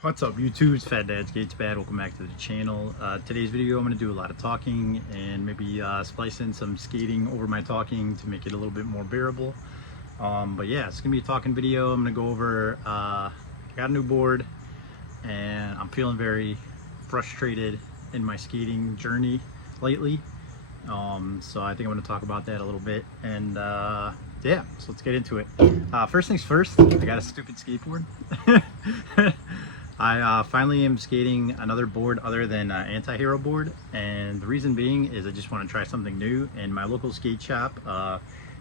What's up YouTube? It's Fat Dad Skates Bad. Welcome back to the channel. Today's video I'm going to do a lot of talking and maybe splice in some skating over my talking to make it a little bit more bearable. But yeah, it's going to be a talking video. I'm going to go over, got a new board and I'm feeling very frustrated in my skating journey lately. So I think I'm going to talk about that a little bit and yeah, so let's get into it. First things first, I got a stupid skateboard. I finally am skating another board other than Anti-Hero board, and the reason being is I just want to try something new in my local skate shop.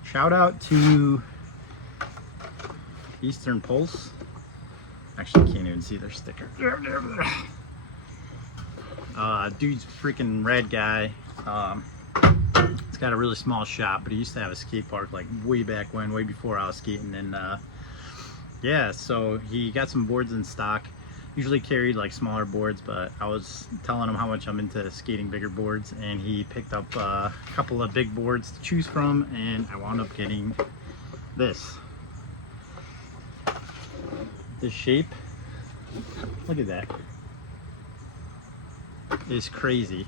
Shout out to Eastern Pulse. Actually, can't even see their sticker. Dude's a freaking rad guy. It's got a really small shop, but he used to have a skate park like way back when, way before I was skating. And yeah, so he got some boards in stock. Usually carried like smaller boards, but I was telling him how much I'm into skating bigger boards, and he picked up a couple of big boards to choose from, and I wound up getting this shape. Look at that. It's crazy.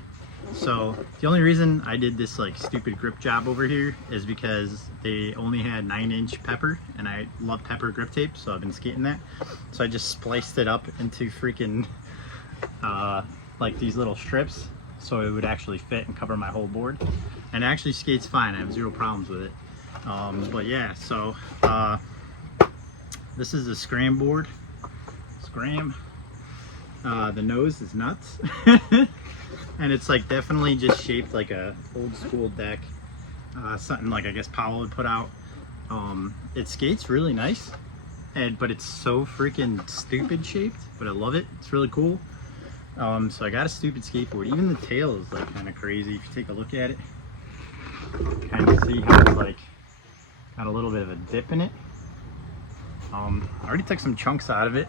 So the only reason I did this like stupid grip job over here is because they only had 9-inch pepper, and I love pepper grip tape, so I've been skating that. So I just spliced it up into freaking like these little strips so it would actually fit and cover my whole board, and it actually skates fine. I have zero problems with it. But yeah, so this is a Scram board. Scram. The nose is nuts. And it's like definitely just shaped like a old school deck, something like I guess Powell would put out. It skates really nice, but it's so freaking stupid shaped, but I love it. It's really cool. So I got a stupid skateboard. Even the tail is like kind of crazy if you take a look at it. Kind of see how it's like got a little bit of a dip in it. I already took some chunks out of it.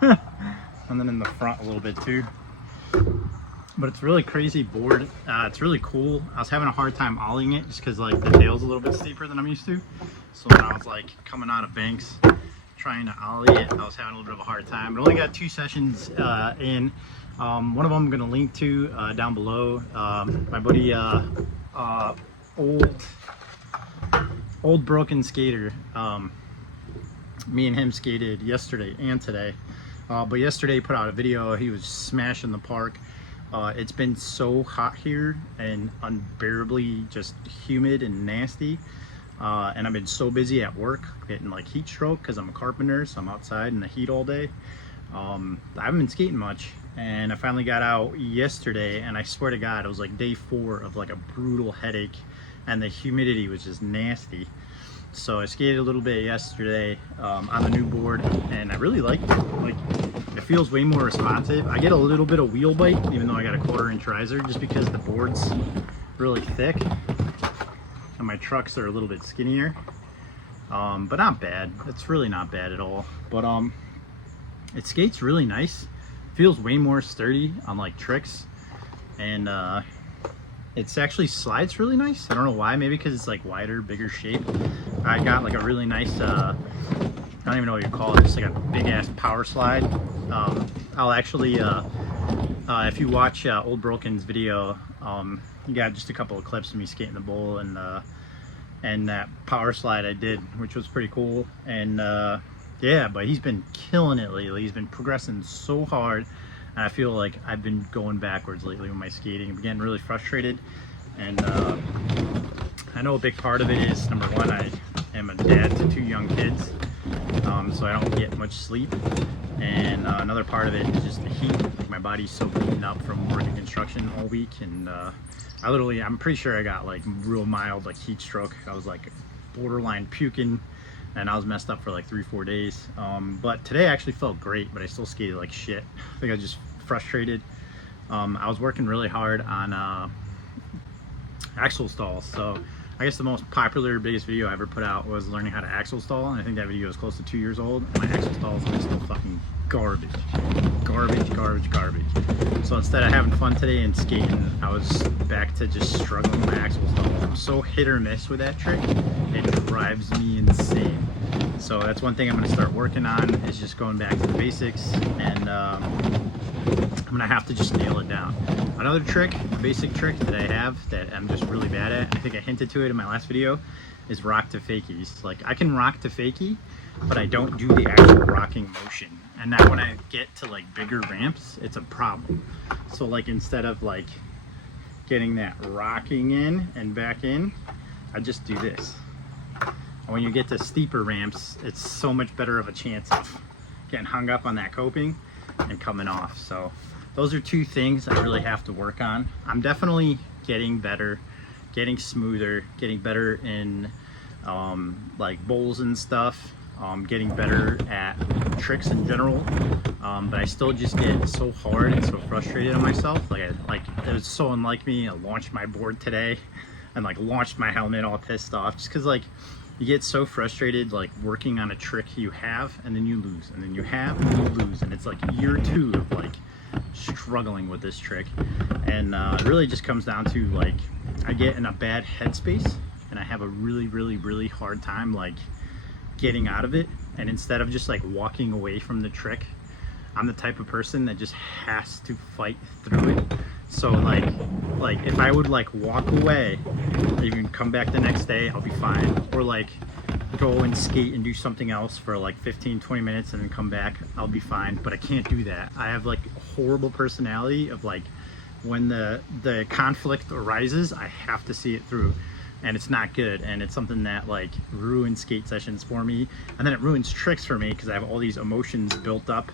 And then in the front a little bit too. But it's a really crazy board. It's really cool. I was having a hard time ollieing it just because like the tail's a little bit steeper than I'm used to. So when I was like coming out of banks trying to ollie it, I was having a little bit of a hard time. But I only got 2 sessions in. One of them I'm going to link to down below. My buddy, old broken skater. Me and him skated yesterday and today. But yesterday he put out a video. He was smashing the park. It's been so hot here and unbearably just humid and nasty, and I've been so busy at work getting like heat stroke because I'm a carpenter, so I'm outside in the heat all day. I haven't been skating much, and I finally got out yesterday, and I swear to God it was like day 4 of like a brutal headache, and the humidity was just nasty. So I skated a little bit yesterday on the new board, and I really liked it. Like, it feels way more responsive. I get a little bit of wheel bite, even though I got a 1/4-inch riser, just because the board's really thick and my trucks are a little bit skinnier. But not bad. It's really not bad at all. But it skates really nice. Feels way more sturdy on like tricks, and it's actually slides really nice. I don't know why. Maybe because it's like wider, bigger shape. I got like a really nice, I don't even know what you call it, just like a big ass power slide. I'll actually, if you watch Old Broken's video, you got just a couple of clips of me skating the bowl and that power slide I did, which was pretty cool. And yeah, but he's been killing it lately. He's been progressing so hard. And I feel like I've been going backwards lately with my skating. I'm getting really frustrated, and I know a big part of it is, number one, I am a dad to 2 young kids, so I don't get much sleep, and another part of it is just the heat. Like, my body's so beaten up from working construction all week, and I'm pretty sure I got like real mild like heat stroke. I was like borderline puking, and I was messed up for like 3-4 days. But today I actually felt great, but I still skated like shit. I think I was just frustrated. I was working really hard on axle stalls. So I guess the most popular, biggest video I ever put out was learning how to axle stall, and I think that video is close to 2 years old. And my axle stalls are still fucking garbage. Garbage. So instead of having fun today and skating, I was back to just struggling with my axle stalls. I'm so hit or miss with that trick. It drives me insane. So that's one thing I'm going to start working on, is just going back to the basics, and I'm going to have to just nail it down. Another trick, a basic trick that I have that I'm just really bad at, I think I hinted to it in my last video, is rock to fakies. Like, I can rock to fakie, but I don't do the actual rocking motion. And now when I get to like bigger ramps, it's a problem. So like, instead of like getting that rocking in and back in, I just do this. And when you get to steeper ramps, it's so much better of a chance of getting hung up on that coping and coming off. So those are two things I really have to work on. I'm definitely getting better, getting smoother, getting better in like bowls and stuff, getting better at tricks in general, but I still just get so hard and so frustrated on myself. Like it was so unlike me. I launched my board today and like launched my helmet all pissed off, just because like you get so frustrated like working on a trick you have, and then you lose, and then you have and you lose, and it's like year 2 of like struggling with this trick. And it really just comes down to like, I get in a bad headspace and I have a really hard time like getting out of it. And instead of just like walking away from the trick, I'm the type of person that just has to fight through it. So like if I would like walk away, even come back the next day, I'll be fine. Or like go and skate and do something else for like 15-20 minutes and then come back, I'll be fine. But I can't do that. I have like a horrible personality of like, when the conflict arises, I have to see it through. And it's not good, and it's something that like ruins skate sessions for me, and then it ruins tricks for me because I have all these emotions built up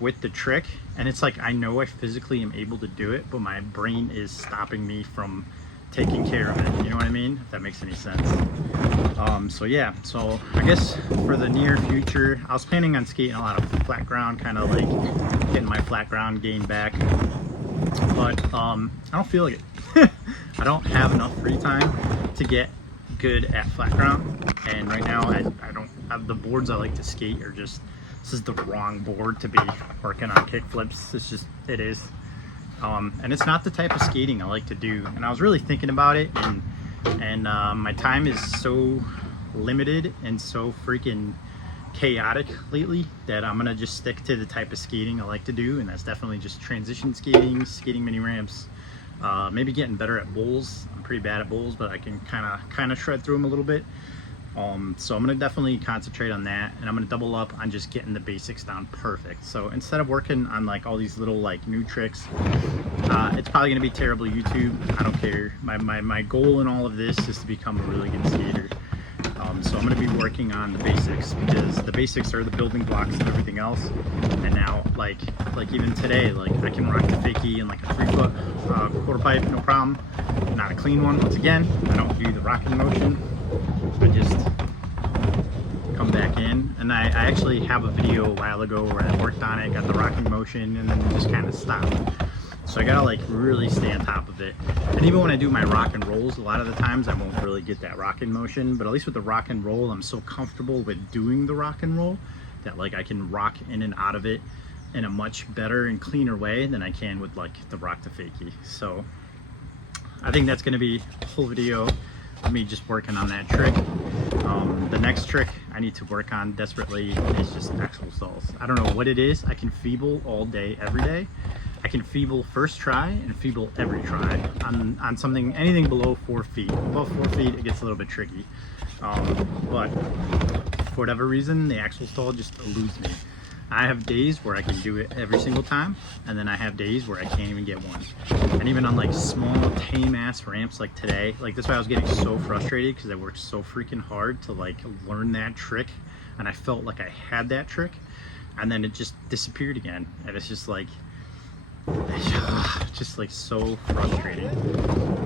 with the trick. And it's like, I know I physically am able to do it, but my brain is stopping me from taking care of it. You know what I mean? If that makes any sense. So yeah, so I guess for the near future, I was planning on skating a lot of flat ground, kind of like getting my flat ground game back, but I don't feel like it. I don't have enough free time to get good at flat ground, and right now I don't have the boards I like to skate are just, this is the wrong board to be working on kick flips. It's just, it is, and it's not the type of skating I like to do. And I was really thinking about it, and my time is so limited and so freaking chaotic lately that I'm gonna just stick to the type of skating I like to do, and that's definitely just transition skating, skating mini ramps, maybe getting better at bowls. I'm pretty bad at bowls, but I can kind of shred through them a little bit. So I'm gonna definitely concentrate on that, and I'm gonna double up on just getting the basics down perfect. So instead of working on like all these little like new tricks, it's probably gonna be terrible YouTube. I don't care. My goal in all of this is to become a really good skater. So I'm going to be working on the basics, because the basics are the building blocks of everything else. And now like even today, like I can rock the fakie in like a 3-foot quarter pipe, no problem. Not a clean one. Once again, I don't do the rocking motion. I just come back in, and I actually have a video a while ago where I worked on it, got the rocking motion, and then just kind of stopped. So I gotta like really stay on top of it. And even when I do my rock and rolls, a lot of the times I won't really get that rocking motion, but at least with the rock and roll, I'm so comfortable with doing the rock and roll that like I can rock in and out of it in a much better and cleaner way than I can with like the rock to fakie. So I think that's gonna be a whole video of me just working on that trick. The next trick I need to work on desperately is just axle stalls. I don't know what it is. I can feeble all day, every day. I can feeble first try and feeble every try on something, anything below 4 feet. Above 4 feet, it gets a little bit tricky. But for whatever reason, the axle stall just eludes me. I have days where I can do it every single time, and then I have days where I can't even get one. And even on like small, tame ass ramps like today, like that's why I was getting so frustrated, because I worked so freaking hard to like learn that trick, and I felt like I had that trick, and then it just disappeared again. And it's just like so frustrating.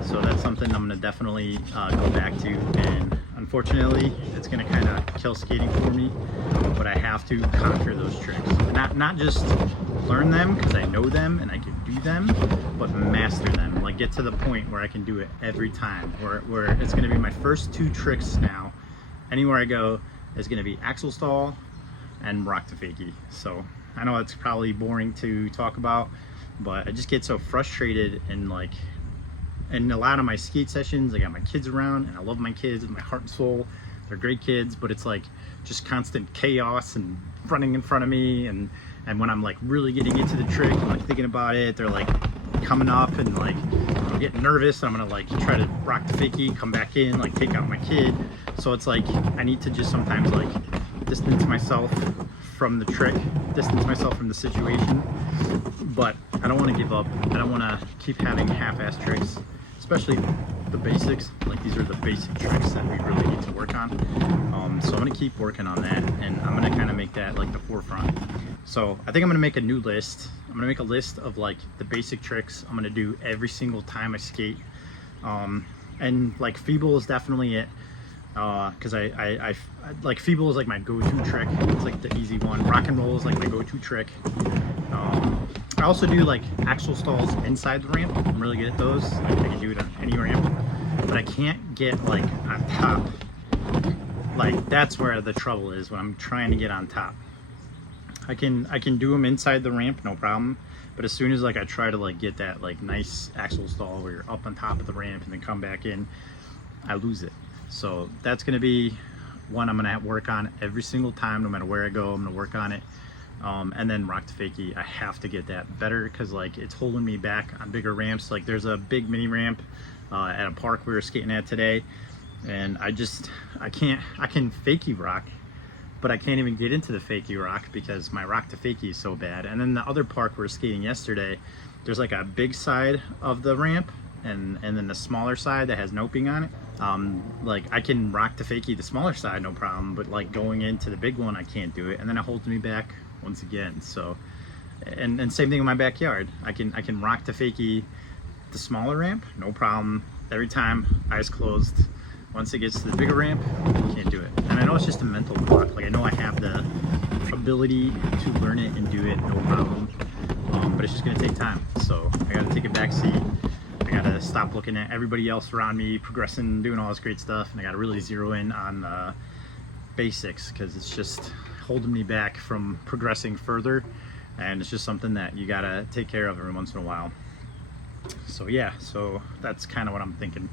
So that's something I'm gonna definitely go back to, and unfortunately it's gonna kind of kill skating for me, but I have to conquer those tricks. Not just learn them because I know them and I can do them, but master them, like get to the point where I can do it every time, where it's gonna be my first 2 tricks now. Anywhere I go is gonna be axle stall and rock to fakie. So I know it's probably boring to talk about, but I just get so frustrated, and like in a lot of my skate sessions, I got my kids around, and I love my kids with my heart and soul, They're great kids, but it's like just constant chaos and running in front of me, and when I'm like really getting into the trick, I'm like thinking about it, they're like coming up, and like I'm getting nervous, and I'm gonna like try to rock the fakie, come back in, like take out my kid. So it's like I need to just sometimes like distance myself from the trick, distance myself from the situation, but I don't want to give up. I don't want to keep having half-ass tricks, especially the basics. Like these are the basic tricks that we really need to work on. So I'm gonna keep working on that, and I'm gonna kind of make that like the forefront. So I think I'm gonna make a new list. I'm gonna make a list of like the basic tricks I'm gonna do every single time I skate. And like feeble is definitely it, because I like feeble is like my go-to trick. It's like the easy one. Rock and roll is like my go-to trick. I also do like axle stalls inside the ramp. I'm really good at those. Like, I can do it on any ramp, but I can't get like on top. Like that's where the trouble is when I'm trying to get on top. I can do them inside the ramp, no problem. But as soon as like I try to like get that like nice axle stall where you're up on top of the ramp and then come back in, I lose it. So that's gonna be one I'm gonna work on every single time, no matter where I go. I'm gonna work on it. And then rock to fakie, I have to get that better because like it's holding me back on bigger ramps. Like there's a big mini ramp at a park we were skating at today, and I can fakie rock, but I can't even get into the fakie rock because my rock to fakie is so bad. And then the other park we were skating yesterday, there's like a big side of the ramp and then the smaller side that has noping on it. Like I can rock to fakie the smaller side, no problem, but like going into the big one, I can't do it. And then it holds me back once again. So, and same thing in my backyard. I can rock to fakie the smaller ramp, no problem. Every time, eyes closed. Once it gets to the bigger ramp, I can't do it. And I know it's just a mental block. Like I know I have the ability to learn it and do it, no problem. But it's just gonna take time. So I gotta take a back seat. I gotta stop looking at everybody else around me progressing, doing all this great stuff, and I gotta really zero in on the basics because it's just holding me back from progressing further, and it's just something that you gotta take care of every once in a while. So yeah, so that's kind of what I'm thinking.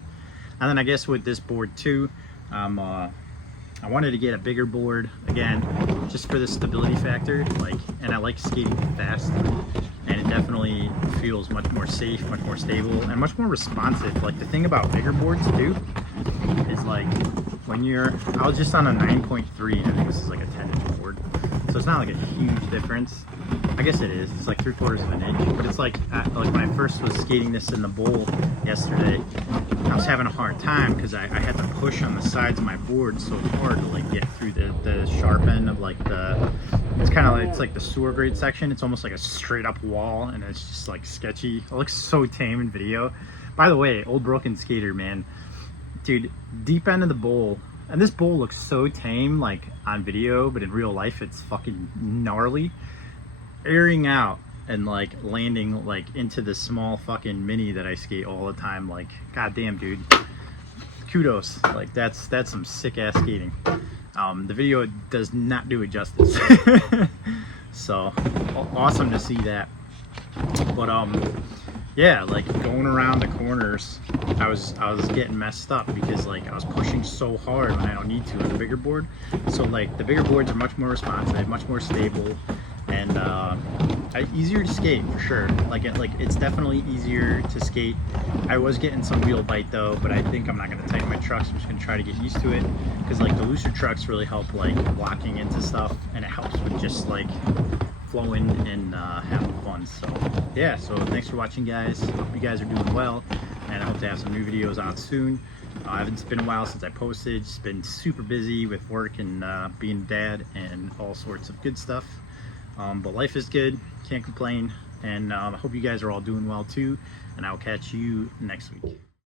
And then I guess with this board too, I wanted to get a bigger board again, just for the stability factor. Like, and I like skating fast, and it definitely feels much more safe, much more stable, and much more responsive. Like the thing about bigger boards too is like when I was just on a 9.3, I think this is like a 10-inch board, so it's not like a huge difference. I guess it is. It's like 3/4 of an inch, but it's like when I first was skating this in the bowl yesterday, I was having a hard time because I had to push on the sides of my board so hard to like get through the sharp end of like it's kind of like, it's like the sewer grade section. It's almost like a straight up wall, and it's just like sketchy. It looks so tame in video. By the way, Old Broken Skater, man, dude, deep end of the bowl, and this bowl looks so tame like on video, but in real life it's fucking gnarly. Airing out and like landing like into the small fucking mini that I skate all the time, like goddamn, dude, kudos. Like that's some sick ass skating. The video does not do it justice. So awesome to see that. But yeah, like going around the corners, I was getting messed up because like I was pushing so hard when I don't need to on the bigger board. So like the bigger boards are much more responsive, much more stable, and easier to skate for sure. Like it's definitely easier to skate. I was getting some wheel bite though, but I think I'm not gonna tighten my trucks. I'm just gonna try to get used to it, because like the looser trucks really help like locking into stuff, and it helps with just like flowing and having fun. So yeah, so thanks for watching, guys. Hope you guys are doing well, and I hope to have some new videos out soon. It's been a while since I posted. Just been super busy with work and being dad and all sorts of good stuff. But life is good, can't complain, and I hope you guys are all doing well too, and I'll catch you next week.